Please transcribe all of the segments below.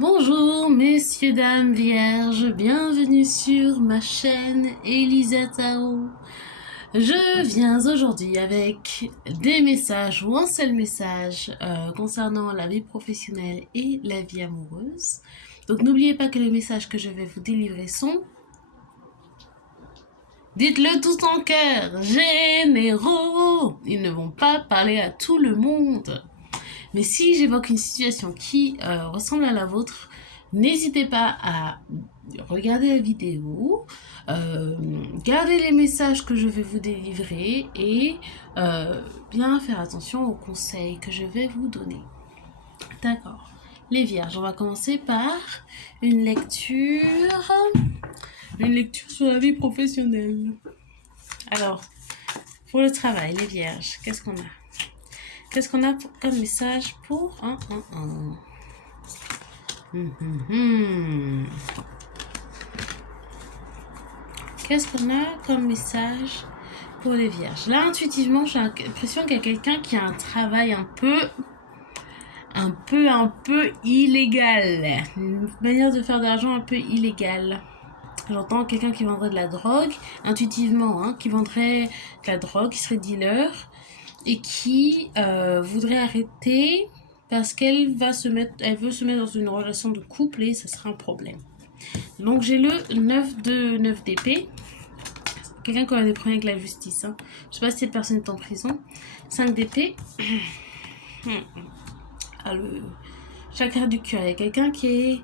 Bonjour messieurs, dames, vierges, bienvenue sur ma chaîne Elisa Tarot. Je viens aujourd'hui avec des messages ou un seul message concernant la vie professionnelle et la vie amoureuse. Donc n'oubliez pas que les messages que je vais vous délivrer sont, dites-le tout en cœur, généraux. Ils ne vont pas parler à tout le monde. Mais si j'évoque une situation qui ressemble à la vôtre, n'hésitez pas à regarder la vidéo, garder les messages que je vais vous délivrer et bien faire attention aux conseils que je vais vous donner. D'accord. Les vierges, on va commencer par une lecture sur la vie professionnelle. Alors, pour le travail, les vierges, qu'est-ce qu'on a? Qu'est-ce qu'on a comme message pour Qu'est-ce qu'on a comme message pour les vierges? Là, intuitivement, j'ai l'impression qu'il y a quelqu'un qui a un travail un peu illégal. Une manière de faire de l'argent un peu illégale. J'entends quelqu'un qui vendrait de la drogue, intuitivement, qui vendrait de la drogue, qui serait dealer, et qui voudrait arrêter parce qu'elle veut se mettre dans une relation de couple et ça sera un problème. Donc j'ai le 9 d'épée. Quelqu'un qui a des problèmes avec la justice. Je sais pas si cette personne est en prison. 5 d'épée. Le chakra du cœur. Il y a quelqu'un qui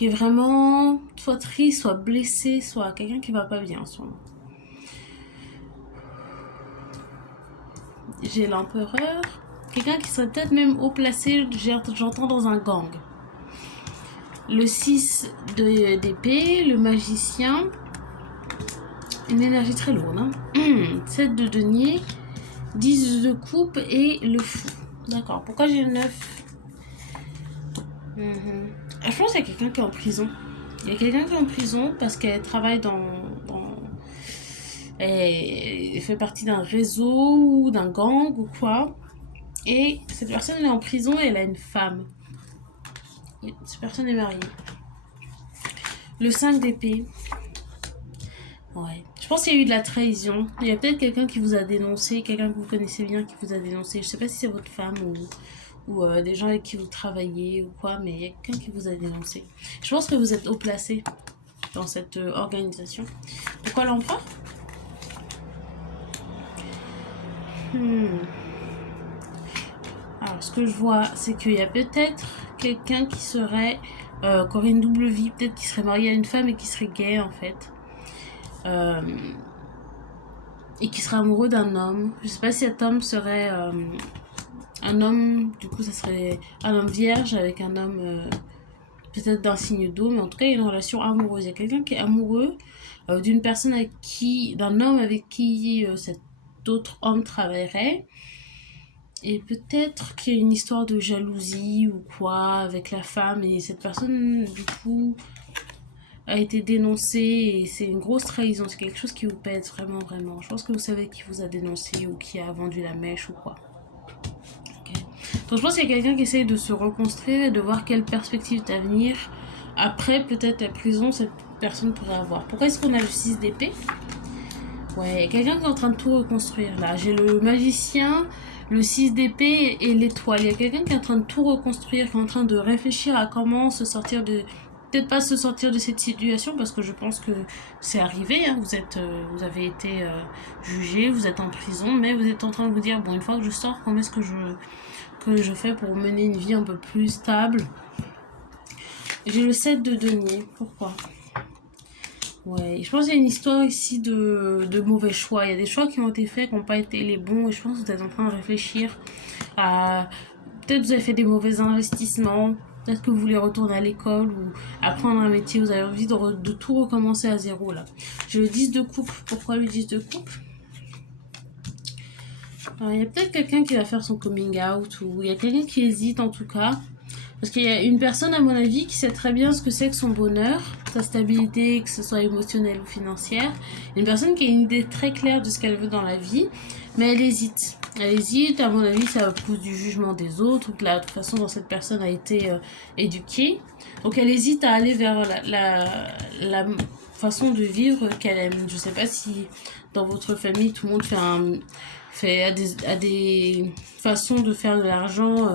est vraiment soit triste, soit blessé, soit quelqu'un qui va pas bien en ce moment. J'ai l'empereur. Quelqu'un qui serait peut-être même haut placé, j'entends dans un gang. Le 6 d'épée, le magicien. Une énergie très lourde. 7 de denier, 10 de coupe et le fou. D'accord. Pourquoi j'ai le 9 Je pense qu'il y a quelqu'un qui est en prison. Il y a quelqu'un qui est en prison parce qu'elle travaille elle fait partie d'un réseau ou d'un gang ou quoi. Et cette personne est en prison et elle a une femme. Et cette personne est mariée. Le 5 d'épée. Ouais. Je pense qu'il y a eu de la trahison. Il y a peut-être quelqu'un qui vous a dénoncé, quelqu'un que vous connaissez bien qui vous a dénoncé. Je sais pas si c'est votre femme ou des gens avec qui vous travaillez ou quoi, mais il y a quelqu'un qui vous a dénoncé. Je pense que vous êtes haut placé dans cette organisation. Pourquoi l'empereur? Alors, ce que je vois, c'est qu'il y a peut-être quelqu'un qui serait, qui aurait une double vie, peut-être qui serait marié à une femme et qui serait gay en fait. Et qui serait amoureux d'un homme. Je sais pas si cet homme serait un homme, du coup ça serait un homme vierge avec un homme peut-être d'un signe d'eau, mais en tout cas il y a une relation amoureuse. Il y a quelqu'un qui est amoureux d'une personne d'un homme avec qui cet autre homme travaillerait. Et peut-être qu'il y a une histoire de jalousie ou quoi avec la femme et cette personne du coup a été dénoncée et c'est une grosse trahison, c'est quelque chose qui vous pèse vraiment vraiment. Je pense que vous savez qui vous a dénoncé ou qui a vendu la mèche ou quoi. Okay. Donc je pense qu'il y a quelqu'un qui essaye de se reconstruire et de voir quelle perspective d'avenir après peut-être la prison cette personne pourrait avoir. Pourquoi est-ce qu'on a le 6 d'épée? Ouais, il y a quelqu'un qui est en train de tout reconstruire là. J'ai le magicien, le 6 d'épée et l'étoile. Il y a quelqu'un qui est en train de tout reconstruire, qui est en train de réfléchir à comment se sortir de... Peut-être pas se sortir de cette situation parce que je pense que c'est arrivé. Vous avez été jugé, vous êtes en prison, mais vous êtes en train de vous dire, bon, une fois que je sors, comment est-ce que je fais pour mener une vie un peu plus stable? J'ai le 7 de denier. Pourquoi? Ouais, je pense qu'il y a une histoire ici de mauvais choix. Il y a des choix qui ont été faits, qui n'ont pas été les bons. Et je pense que vous êtes en train de réfléchir à... Peut-être vous avez fait des mauvais investissements. Peut-être que vous voulez retourner à l'école ou apprendre un métier. Vous avez envie de tout recommencer à zéro, là. J'ai le 10 de coupe. Pourquoi le 10 de coupe? Alors, il y a peut-être quelqu'un qui va faire son coming out. Ou il y a quelqu'un qui hésite, en tout cas. Parce qu'il y a une personne, à mon avis, qui sait très bien ce que c'est que son bonheur, sa stabilité, que ce soit émotionnelle ou financière. Une personne qui a une idée très claire de ce qu'elle veut dans la vie, mais elle hésite. Elle hésite, à mon avis, ça pousse du jugement des autres, ou de la façon dont cette personne a été éduquée. Donc elle hésite à aller vers la façon de vivre qu'elle aime. Je sais pas si dans votre famille, tout le monde a des façons de faire de l'argent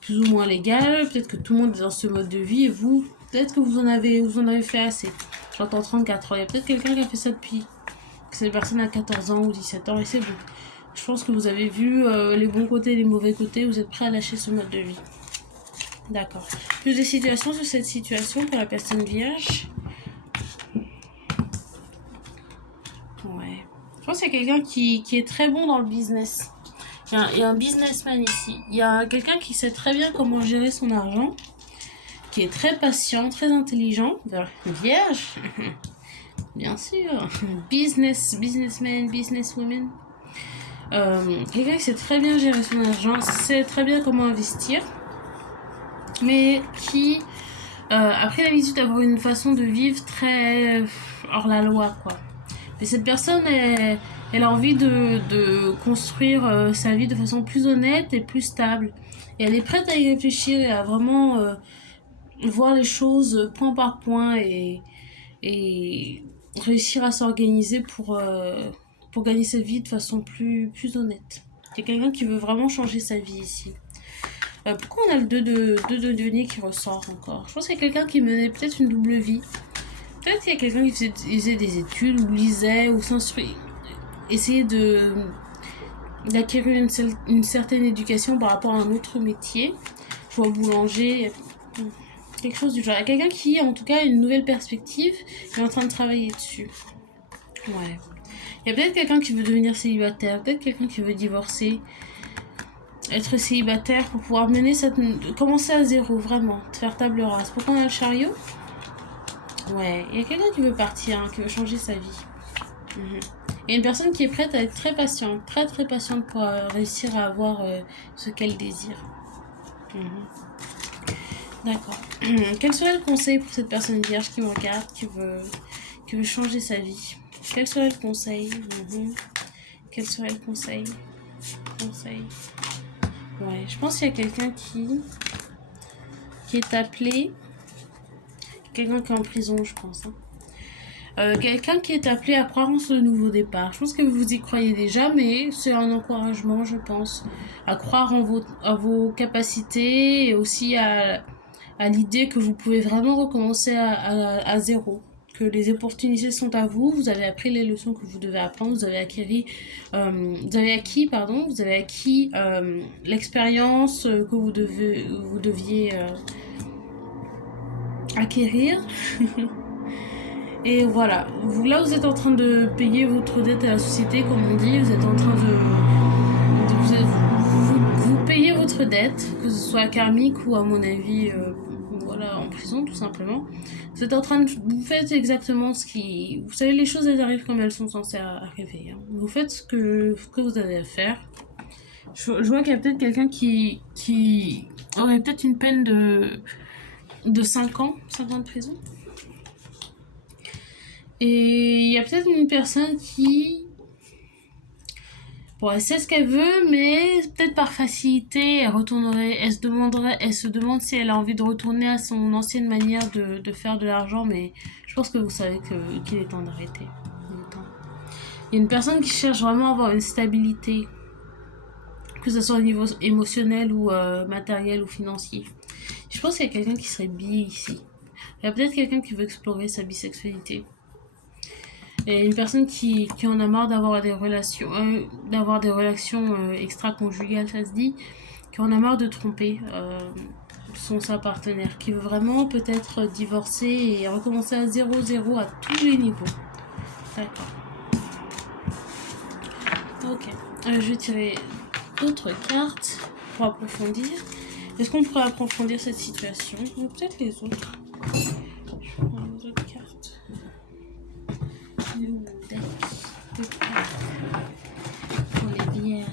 plus ou moins légales. Peut-être que tout le monde est dans ce mode de vie, et vous, peut-être que vous en avez fait assez. J'entends 34 ans. Il y a peut-être quelqu'un qui a fait ça depuis que cette personne a 14 ans ou 17 ans, et c'est bon. Je pense que vous avez vu les bons côtés et les mauvais côtés. Vous êtes prêt à lâcher ce mode de vie. D'accord. Plus de situations sur cette situation pour la personne vierge. Ouais. Je pense qu'il y a quelqu'un qui est très bon dans le business. Il y a un businessman ici. Il y a quelqu'un qui sait très bien comment gérer son argent. Qui est très patient, très intelligent. Vierge. Bien sûr. Businessman, businesswoman. Quelqu'un qui sait très bien gérer son argent, sait très bien comment investir, mais qui a pris l'habitude d'avoir une façon de vivre très hors la loi, quoi. Mais cette personne, elle a envie de construire sa vie de façon plus honnête et plus stable. Et elle est prête à y réfléchir et à vraiment voir les choses point par point et réussir à s'organiser pour gagner sa vie de façon plus honnête. Il y a quelqu'un qui veut vraiment changer sa vie ici. Pourquoi on a le 2 de denier qui ressort encore? Je pense qu'il y a quelqu'un qui menait peut-être une double vie. Peut-être qu'il y a quelqu'un qui faisait des études, ou lisait, ou s'instruit. Essayait d'acquérir une certaine éducation par rapport à un autre métier. Je vois boulanger, quelque chose du genre. Il y a quelqu'un qui, en tout cas, a une nouvelle perspective et est en train de travailler dessus. Ouais. Il y a peut-être quelqu'un qui veut devenir célibataire, peut-être quelqu'un qui veut divorcer, être célibataire pour pouvoir commencer à zéro, vraiment, de faire table rase. Pourquoi on a le chariot? Ouais, il y a quelqu'un qui veut partir, hein, qui veut changer sa vie. Il y a une personne qui est prête à être très patiente, très très patiente pour réussir à avoir ce qu'elle désire. D'accord. Quel serait le conseil pour cette personne vierge qui me regarde, qui veut changer sa vie? Quel serait le conseil? Quel serait le conseil? Ouais, je pense qu'il y a quelqu'un qui est appelé. Quelqu'un qui est en prison, je pense. Quelqu'un qui est appelé à croire en ce nouveau départ. Je pense que vous y croyez déjà, mais c'est un encouragement, je pense, à croire en vos capacités et aussi à l'idée que vous pouvez vraiment recommencer à zéro. Que les opportunités sont à vous, vous avez appris les leçons que vous devez apprendre, vous avez acquis l'expérience que vous deviez acquérir. Et voilà, vous êtes en train de payer votre dette à la société, comme on dit, vous êtes en train vous payez votre dette, que ce soit karmique ou à mon avis en prison tout simplement. Vous faites exactement vous savez, les choses elles arrivent comme elles sont censées arriver, hein. Vous faites ce que vous avez à faire. Je vois qu'il y a peut-être quelqu'un qui aurait peut-être une peine de 5 ans de prison. Et il y a peut-être une personne qui... Bon, elle sait ce qu'elle veut, mais peut-être par facilité, elle se demande si elle a envie de retourner à son ancienne manière de faire de l'argent, mais je pense que vous savez qu'il est temps d'arrêter. Il y a une personne qui cherche vraiment à avoir une stabilité, que ce soit au niveau émotionnel ou matériel ou financier. Je pense qu'il y a quelqu'un qui serait bi ici. Il y a peut-être quelqu'un qui veut explorer sa bisexualité. Et une personne qui en a marre d'avoir des relations extra-conjugales, ça se dit, qui en a marre de tromper sa partenaire, qui veut vraiment peut-être divorcer et recommencer à 0-0 à tous les niveaux. D'accord. Ok. Je vais tirer d'autres cartes pour approfondir. Est-ce qu'on pourrait approfondir cette situation? Ou peut-être les autres. Je vais prendre les autres cartes. Pour les bières.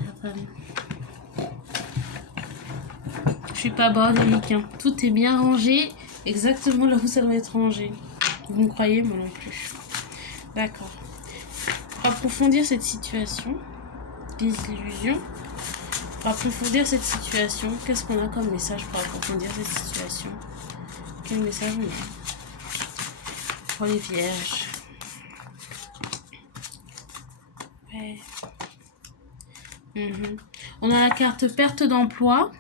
Je suis pas bordélique, hein. Tout est bien rangé, exactement là où ça doit être rangé. Vous me croyez? Moi non plus. D'accord. Pour approfondir cette situation, désillusion. Pour approfondir cette situation, qu'est-ce qu'on a comme message pour approfondir cette situation? Quel message on a pour les vierges? Ouais. On a la carte perte d'emploi.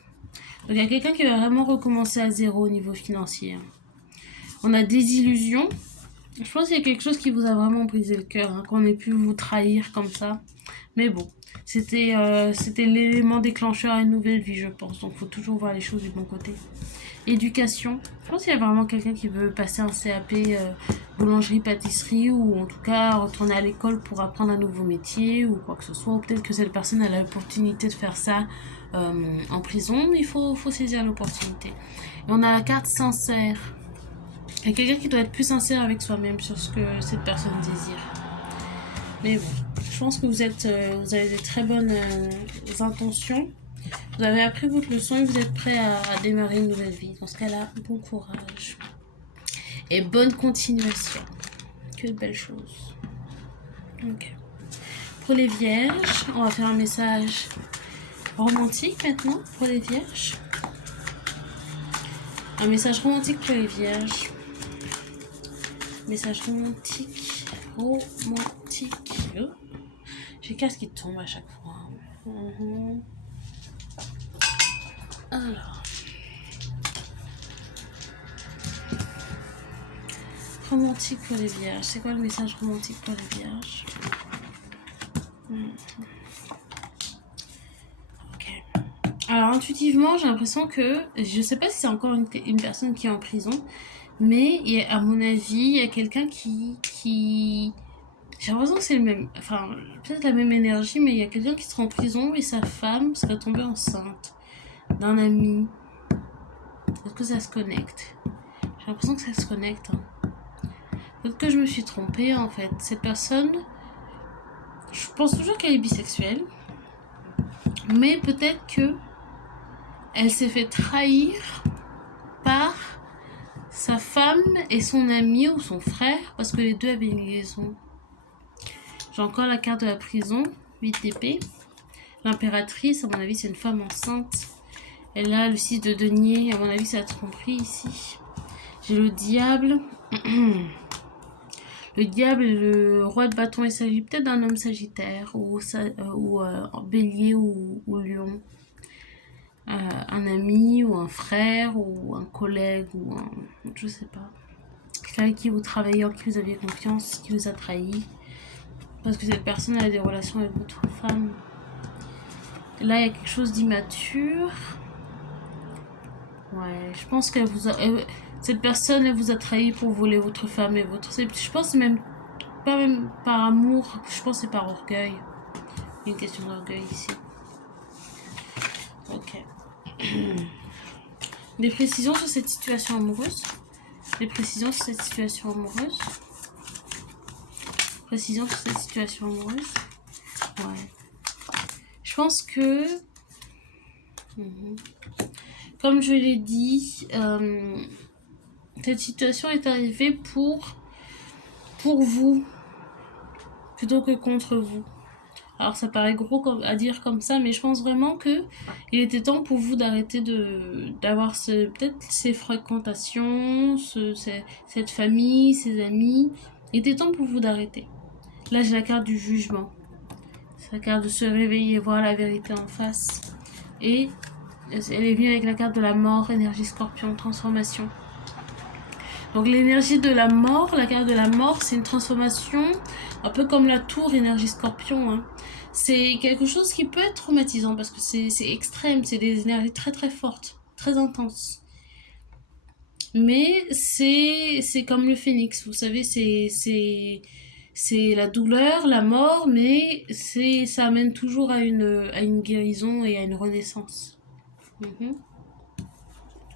Donc il y a quelqu'un qui va vraiment recommencer à zéro au niveau financier. On a désillusion. Je pense qu'il y a quelque chose qui vous a vraiment brisé le cœur, hein, qu'on ait pu vous trahir comme ça. Mais bon, c'était l'élément déclencheur à une nouvelle vie, je pense. Donc il faut toujours voir les choses du bon côté. Éducation. Je pense qu'il y a vraiment quelqu'un qui veut passer un CAP boulangerie-pâtisserie, ou en tout cas retourner à l'école pour apprendre un nouveau métier ou quoi que ce soit. Ou peut-être que cette personne a l'opportunité de faire ça en prison, mais il faut saisir l'opportunité. Et on a la carte sincère. Il y a quelqu'un qui doit être plus sincère avec soi-même sur ce que cette personne désire. Mais bon, je pense que vous avez des très bonnes intentions. Vous avez appris votre leçon et vous êtes prêt à démarrer une nouvelle vie. Dans ce cas-là, bon courage. Et bonne continuation. Que de belles choses. Ok. Pour les vierges, on va faire un message romantique maintenant pour les vierges. Un message romantique pour les vierges. Message romantique. Romantique. Oh. J'ai cartes qui tombent à chaque fois. Alors. Romantique pour les vierges. C'est quoi le message romantique pour les vierges? Ok. Alors intuitivement, j'ai l'impression que, je sais pas si c'est encore une personne qui est en prison, mais à mon avis, il y a quelqu'un qui... J'ai l'impression que c'est le même... Enfin, peut-être la même énergie, mais il y a quelqu'un qui sera en prison et sa femme serait tombée enceinte d'un ami. Est-ce que ça se connecte? J'ai l'impression que ça se connecte. Hein. Peut-être que je me suis trompée, en fait. Cette personne... Je pense toujours qu'elle est bisexuelle. Mais peut-être que elle s'est fait trahir par sa femme et son ami ou son frère, parce que les deux avaient une liaison. J'ai encore la carte de la prison, 8 d'épée. L'impératrice, à mon avis, c'est une femme enceinte. Elle a le 6 de denier, à mon avis, c'est la tromperie ici. J'ai le diable. Le diable et le roi de bâton, il s'agit peut-être d'un homme sagittaire ou bélier ou lion. Un ami ou un frère ou un collègue ou un... je sais pas. Quelqu'un avec qui vous travaillez, en qui vous aviez confiance, qui vous a trahi. Parce que cette personne a des relations avec votre femme. Là, il y a quelque chose d'immature. Ouais, je pense qu'elle vous a... cette personne, elle vous a trahi pour voler votre femme et votre... Je pense même... Pas même par amour, je pense que c'est par orgueil. Il y a une question d'orgueil ici. Ok. Des précisions sur cette situation amoureuse. Des précisions sur cette situation amoureuse. Précisions sur cette situation amoureuse. Ouais. Je pense que... Comme je l'ai dit, cette situation est arrivée pour vous, plutôt que contre vous. Alors ça paraît gros à dire comme ça, mais je pense vraiment que il était temps pour vous d'arrêter d'avoir peut-être ces fréquentations, cette famille, ces amis. Il était temps pour vous d'arrêter. Là j'ai la carte du jugement. C'est la carte de se réveiller, voir la vérité en face. Et elle est venue avec la carte de la mort, énergie scorpion, transformation. Donc l'énergie de la mort, la carte de la mort, c'est une transformation un peu comme la tour énergie scorpion. Hein. C'est quelque chose qui peut être traumatisant parce que c'est extrême, c'est des énergies très très fortes, très intenses. Mais c'est comme le phénix, vous savez, c'est la douleur, la mort, mais ça amène toujours à une guérison et à une renaissance.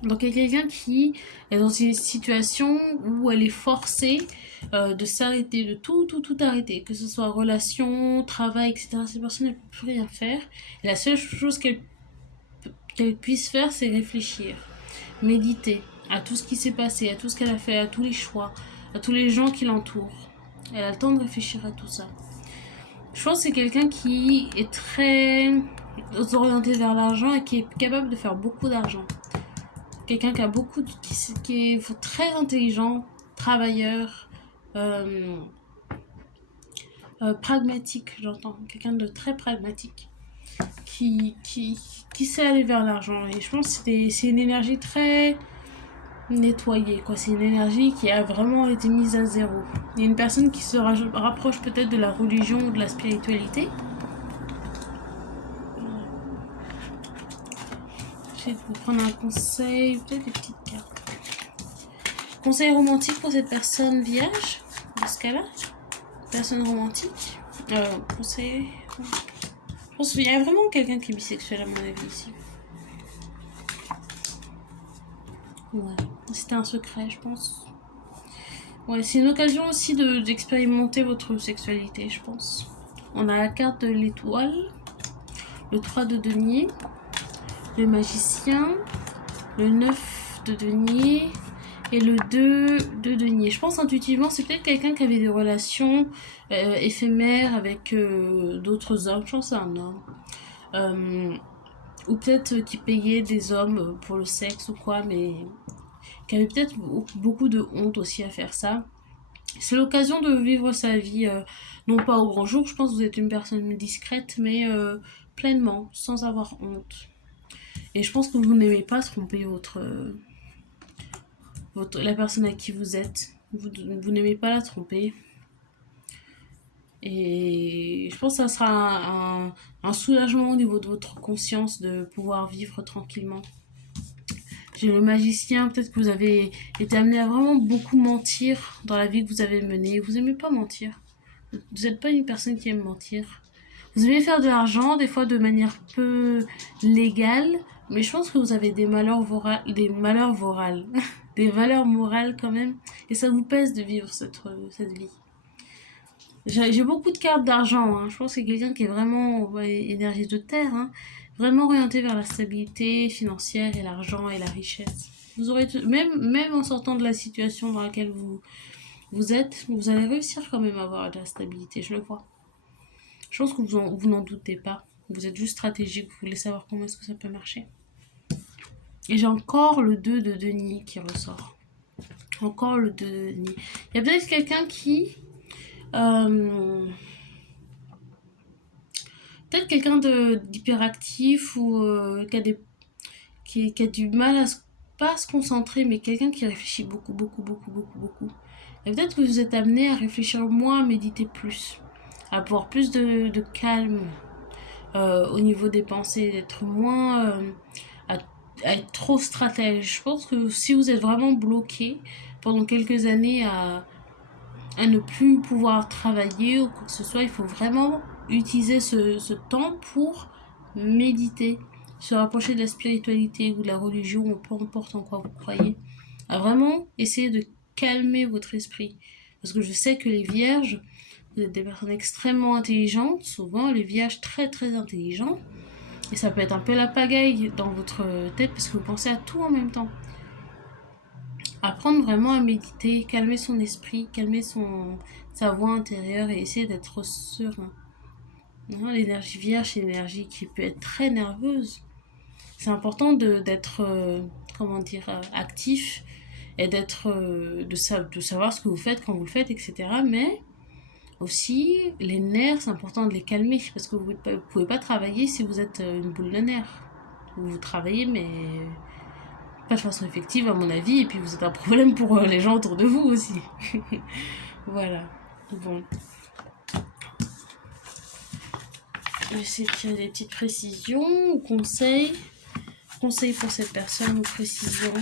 Donc il y a quelqu'un qui est dans une situation où elle est forcée de s'arrêter, de tout arrêter, que ce soit relation, travail, etc. Cette personne ne peut plus rien faire. Et la seule chose qu'elle puisse faire, c'est réfléchir, méditer à tout ce qui s'est passé, à tout ce qu'elle a fait, à tous les choix, à tous les gens qui l'entourent. Elle a le temps de réfléchir à tout ça. Je pense que c'est quelqu'un qui est très orienté vers l'argent et qui est capable de faire beaucoup d'argent. Quelqu'un qui a qui est très intelligent, travailleur, euh, pragmatique, j'entends. Quelqu'un de très pragmatique qui, qui, qui sait aller vers l'argent. Et je pense que c'est une énergie très nettoyée, quoi. C'est une énergie qui a vraiment été mise à zéro. Il y a une personne qui se rapproche peut-être de la religion ou de la spiritualité. Je vais vous prendre un conseil, peut-être des petites cartes. Conseil romantique pour cette personne vierge, dans ce cas-là. Personne romantique. Conseil. Je pense qu'il y a vraiment quelqu'un qui est bisexuel à mon avis ici. Ouais, c'était un secret, je pense. Ouais, c'est une occasion aussi d'expérimenter votre sexualité, je pense. On a la carte de l'étoile, le 3 de denier, le magicien, le 9 de denier et le 2 de denier. Je pense intuitivement, c'est peut-être quelqu'un qui avait des relations éphémères avec d'autres hommes. Je pense que c'est un homme. Ou peut-être qui payait des hommes pour le sexe ou quoi, mais qui avait peut-être beaucoup de honte aussi à faire ça. C'est l'occasion de vivre sa vie, non pas au grand jour, je pense que vous êtes une personne discrète, mais pleinement, sans avoir honte. Et je pense que vous n'aimez pas tromper la personne à qui vous êtes. Vous n'aimez pas la tromper. Et je pense que ça sera un soulagement au niveau de votre conscience de pouvoir vivre tranquillement. J'ai le magicien, peut-être que vous avez été amené à vraiment beaucoup mentir dans la vie que vous avez menée. Vous n'aimez pas mentir. Vous n'êtes pas une personne qui aime mentir. Vous aimez faire de l'argent, des fois de manière peu légale, mais je pense que vous avez des malheurs morales, des valeurs morales quand même, et ça vous pèse de vivre cette vie. J'ai beaucoup de cartes d'argent, hein. Je pense que c'est quelqu'un qui est vraiment énergie de terre, hein. Vraiment orienté vers la stabilité financière et l'argent et la richesse. Vous aurez même en sortant de la situation dans laquelle vous êtes, vous allez réussir quand même à avoir de la stabilité, je le vois. Je pense que vous n'en doutez pas. Vous êtes juste stratégique, vous voulez savoir comment est-ce que ça peut marcher. Et j'ai encore le 2 de denier qui ressort. Encore le 2 de denier. Il y a peut-être quelqu'un qui... peut-être quelqu'un d'hyperactif ou qui a du mal pas à se concentrer, mais quelqu'un qui réfléchit beaucoup, beaucoup, beaucoup, beaucoup, beaucoup. Et peut-être que vous êtes amené à réfléchir moins, à méditer plus, à avoir plus de calme au niveau des pensées, d'être moins à, à être trop stratège. Je pense que si vous êtes vraiment bloqué pendant quelques années à ne plus pouvoir travailler ou quoi que ce soit, il faut vraiment utiliser ce temps pour méditer, se rapprocher de la spiritualité ou de la religion, ou peu importe en quoi vous croyez, à vraiment essayer de calmer votre esprit. Parce que je sais que les vierges, vous êtes des personnes extrêmement intelligentes, souvent les vierges très très intelligents, et ça peut être un peu la pagaille dans votre tête parce que vous pensez à tout en même temps. Apprendre vraiment à méditer, calmer son esprit, calmer sa voix intérieure et essayer d'être serein. L'énergie vierge, c'est une énergie qui peut être très nerveuse. C'est important d'être, comment dire, actif et de savoir ce que vous faites quand vous le faites, etc. Mais aussi, les nerfs, c'est important de les calmer parce que vous ne pouvez pas travailler si vous êtes une boule de nerfs. Vous travaillez, mais pas de façon effective, à mon avis, et puis vous êtes un problème pour les gens autour de vous aussi. Voilà. Bon. Je vais essayer de tirer des petites précisions ou conseils. Conseils pour cette personne ou précisions.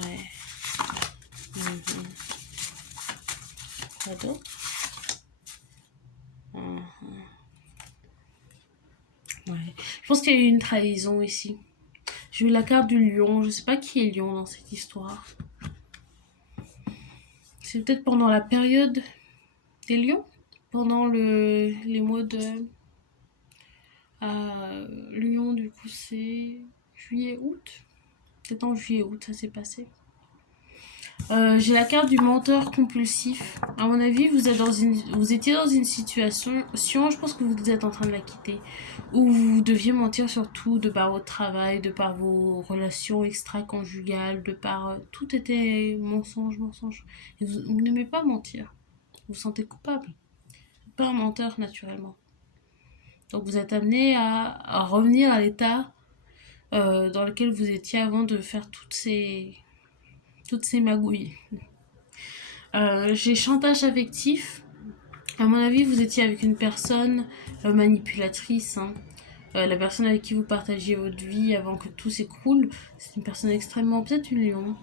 Ouais. Quoi d'autre? Ouais. Je pense qu'il y a eu une trahison ici. J'ai eu la carte du lion. Je sais pas qui est lion dans cette histoire. C'est peut-être pendant la période des lions. Pendant les mois de... Lion, du coup, c'est juillet-août. Peut-être en juillet-août, ça s'est passé. J'ai la carte du menteur compulsif. À mon avis, vous étiez dans une situation, je pense que vous êtes en train de la quitter, où vous deviez mentir sur tout, de par votre travail, de par vos relations extra-conjugales, de par... tout était mensonge, mensonge. Et vous n'aimez pas mentir. Vous vous sentez coupable. Vous n'êtes pas un menteur naturellement. Donc vous êtes amené à revenir à l'état dans lequel vous étiez avant de faire toutes ces magouilles. J'ai chantage affectif. À mon avis, vous étiez avec une personne manipulatrice. Hein. La personne avec qui vous partagiez votre vie avant que tout s'écroule, c'est une personne extrêmement, peut-être une lion,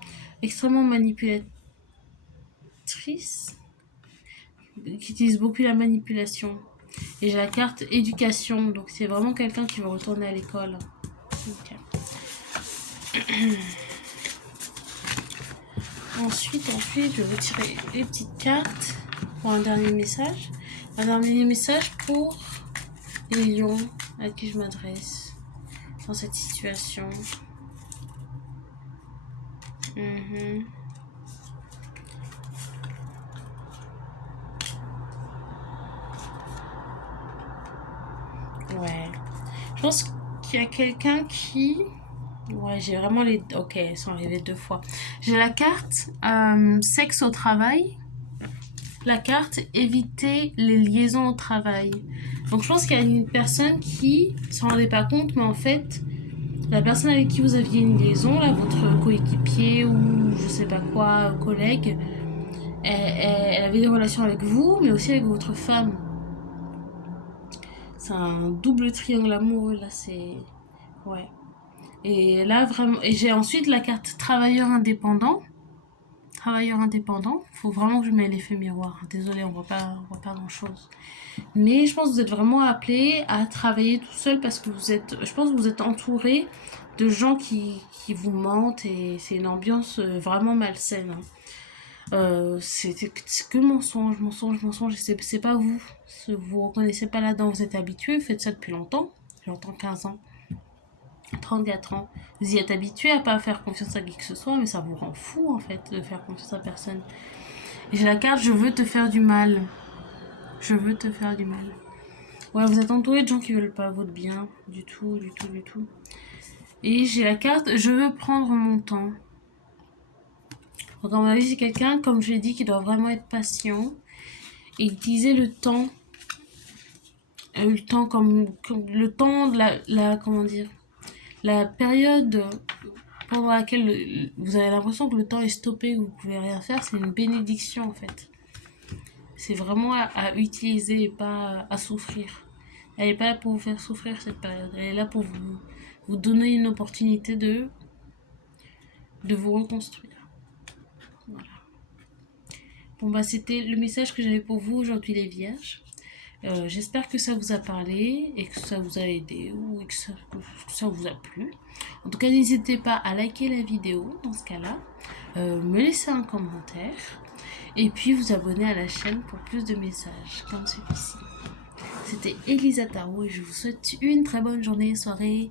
extrêmement manipulatrice, qui utilise beaucoup la manipulation. Et j'ai la carte éducation, donc c'est vraiment quelqu'un qui veut retourner à l'école. Okay. Ensuite, je vais retirer les petites cartes pour un dernier message. Un dernier message pour les lions à qui je m'adresse dans cette situation. Ouais. Je pense qu'il y a quelqu'un qui... Ouais, j'ai vraiment les... Ok, elles sont arrivées 2 fois. J'ai la carte sexe au travail. La carte éviter les liaisons au travail. Donc je pense qu'il y a une personne qui s'en rendait pas compte, mais en fait, la personne avec qui vous aviez une liaison, là, votre coéquipier ou je sais pas quoi, collègue, elle avait des relations avec vous, mais aussi avec votre femme. C'est un double triangle amoureux, là, c'est... Ouais. Et là, vraiment... Et j'ai ensuite la carte travailleur indépendant. Travailleur indépendant. Faut vraiment que je mette l'effet miroir. Désolée, on voit pas grand-chose. Mais je pense que vous êtes vraiment appelé à travailler tout seul parce que je pense que vous êtes entouré de gens qui vous mentent et c'est une ambiance vraiment malsaine. Hein. C'est que mensonge, mensonge, mensonge. C'est pas vous. Vous reconnaissez pas là-dedans. Vous êtes habitué, vous faites ça depuis longtemps. J'entends 15 ans. 34 ans. Vous y êtes habitué à pas faire confiance à qui que ce soit, mais ça vous rend fou en fait de faire confiance à personne. Et j'ai la carte je veux te faire du mal. Je veux te faire du mal. Ouais, vous êtes entouré de gens qui veulent pas votre bien. Du tout, du tout, du tout. Et j'ai la carte je veux prendre mon temps. Donc à mon avis c'est quelqu'un, comme je l'ai dit, qui doit vraiment être patient et utiliser le temps comme le temps de la comment dire, la période pendant laquelle vous avez l'impression que le temps est stoppé, que vous pouvez rien faire, c'est une bénédiction en fait. C'est vraiment à utiliser et pas à souffrir. Elle n'est pas là pour vous faire souffrir cette période. Elle est là pour vous donner une opportunité de vous reconstruire. Voilà. Bon bah c'était le message que j'avais pour vous aujourd'hui les vierges. J'espère que ça vous a parlé et que ça vous a aidé ou que ça vous a plu. En tout cas, n'hésitez pas à liker la vidéo dans ce cas-là, me laisser un commentaire et puis vous abonner à la chaîne pour plus de messages comme celui-ci. C'était Elisa Tarot et je vous souhaite une très bonne journée, soirée,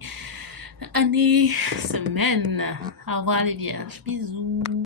année, semaine. Au revoir les vierges, bisous.